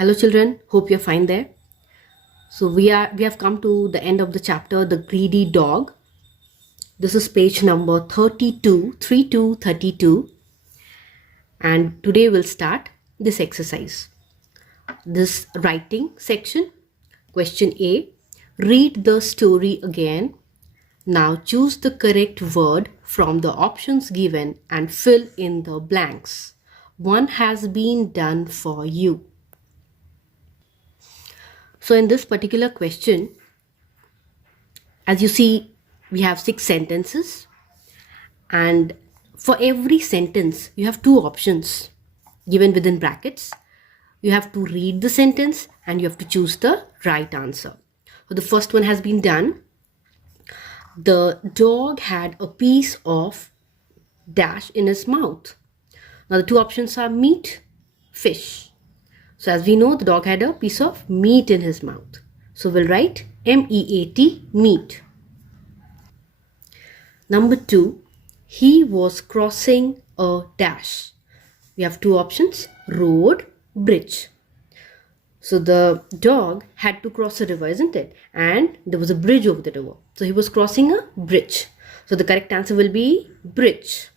Hello children, hope you're fine there. So we have come to the end of the chapter, The Greedy Dog. This is page number 32, 32, and today we'll start this exercise. This writing section. Question A, read the story again. Now choose the correct word from the options given and fill in the blanks. One has been done for you. So in this particular question, as you see, we have 6 sentences, and for every sentence you have 2 options given within brackets. You have to read the sentence and you have to choose the right answer. So the first one has been done. The dog had a piece of dash in his mouth. Now the 2 options are meat, fish. So as we know, the dog had a piece of meat in his mouth. So we'll write M-E-A-T, meat. Number 2, he was crossing a dash. We have 2 options, road, bridge. So the dog had to cross a river, isn't it? And there was a bridge over the river. So he was crossing a bridge. So the correct answer will be bridge.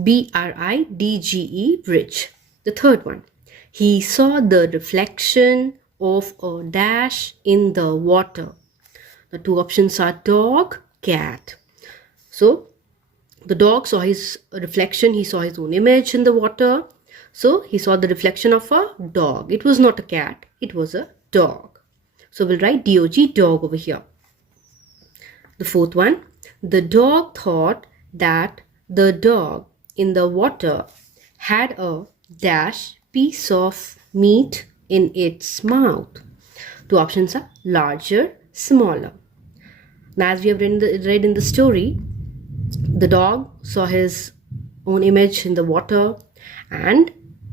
B-R-I-D-G-E, bridge. The third one, he saw the reflection of a dash in the water. The 2 options are dog, cat. So the dog saw his reflection, he saw his own image in the water. So he saw the reflection of a dog. It was not a cat, it was a dog. So we'll write D-O-G, dog over here. The fourth one, the dog thought that the dog in the water had a dash piece of meat in its mouth. 2 options are larger, smaller. Now as we have read in the story, the dog saw his own image in the water, and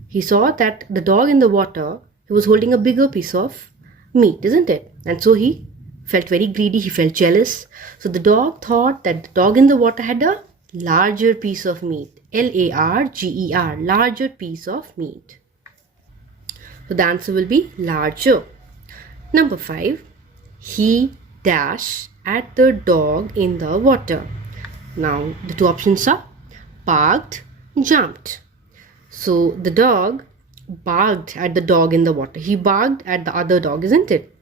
he saw that the dog in the water, he was holding a bigger piece of meat, isn't it? And so he felt very greedy, he felt jealous. So the dog thought that the dog in the water had a larger piece of meat. L-A-R-G-E-R, larger piece of meat. So the answer will be larger. Number 5, he dashed at the dog in the water. Now the 2 options are barked, jumped. So the dog barked at the dog in the water. He barked at the other dog, isn't it?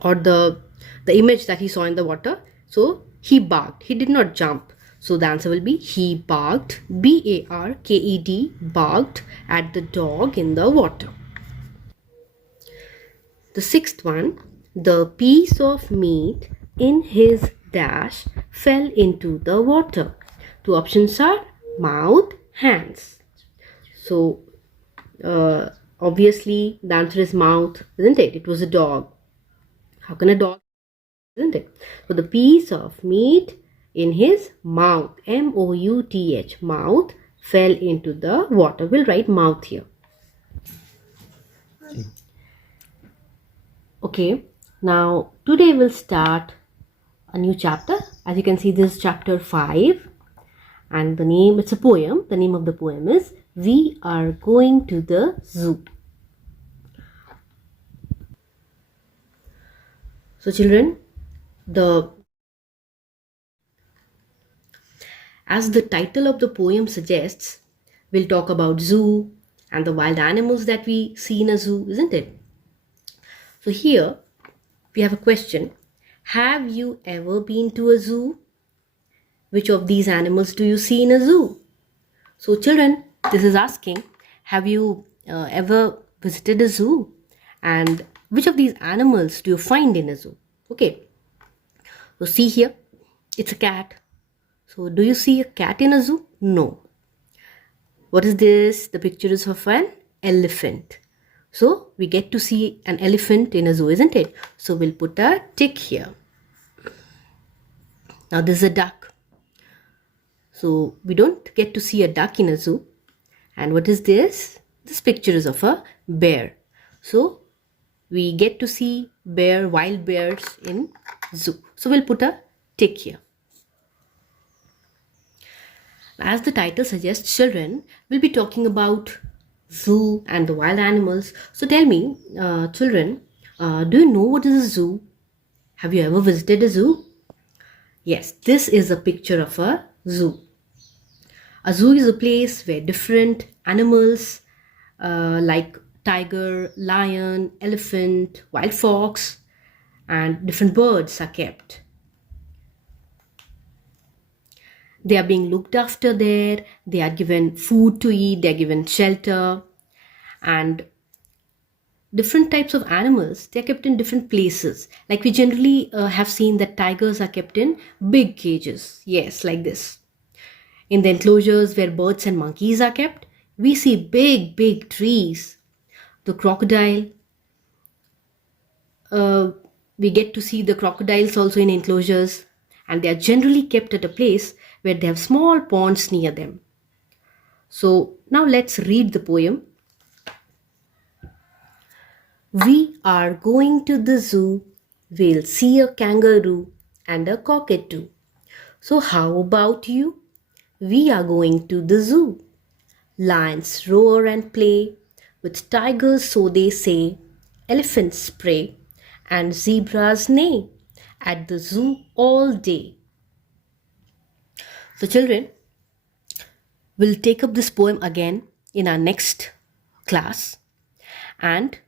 Or the image that he saw in the water. So he barked. He did not jump. So the answer will be he barked, B-A-R-K-E-D, barked at the dog in the water. The 6th one, the piece of meat in his dash fell into the water. 2 options are mouth, hands. So obviously the answer is mouth, isn't it? It was a dog. How can a dog, isn't it? So the piece of meat in his mouth, M-O-U-T-H, mouth, fell into the water. We'll write mouth here. Okay, now today we'll start a new chapter. As you can see, this is chapter 5, and the name, it's a poem. The name of the poem is We Are Going to the Zoo. So children, as the title of the poem suggests, we'll talk about zoo and the wild animals that we see in a zoo, isn't it? So here we have a question. Have you ever been to a zoo? Which of these animals do you see in a zoo? So children, this is asking, have you ever visited a zoo? And which of these animals do you find in a zoo? Okay, so see here, it's a cat. So do you see a cat in a zoo? No. What is this? The picture is of an elephant. So we get to see an elephant in a zoo, isn't it? So we'll put a tick here. Now this is a duck. So we don't get to see a duck in a zoo. And what is this? This picture is of a bear. So we get to see wild bears in zoo. So we'll put a tick here. As the title suggests, children, we'll be talking about zoo and the wild animals. So tell me, children, do you know what is a zoo? Have you ever visited a zoo? Yes, this is a picture of a zoo. A zoo is a place where different animals like tiger, lion, elephant, wild fox, and different birds are kept. They are being looked after there, they are given food to eat, they are given shelter, and different types of animals, they are kept in different places. Like we generally have seen that tigers are kept in big cages. Yes, like this. In the enclosures where birds and monkeys are kept, we see big trees. The crocodile, uh, we get to see the crocodiles also in enclosures, and they are generally kept at a place where they have small ponds near them. So now let's read the poem. We are going to the zoo. We'll see a kangaroo and a cockatoo. So how about you? We are going to the zoo. Lions roar and play, with tigers so they say, elephants spray, and zebras neigh, at the zoo all day. So children, we'll take up this poem again in our next class, and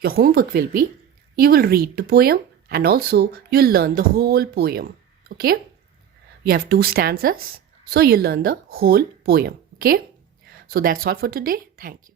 your homework will be you will read the poem and also you'll learn the whole poem. Okay? You have 2 stanzas, so you'll learn the whole poem. Okay? So that's all for today. Thank you.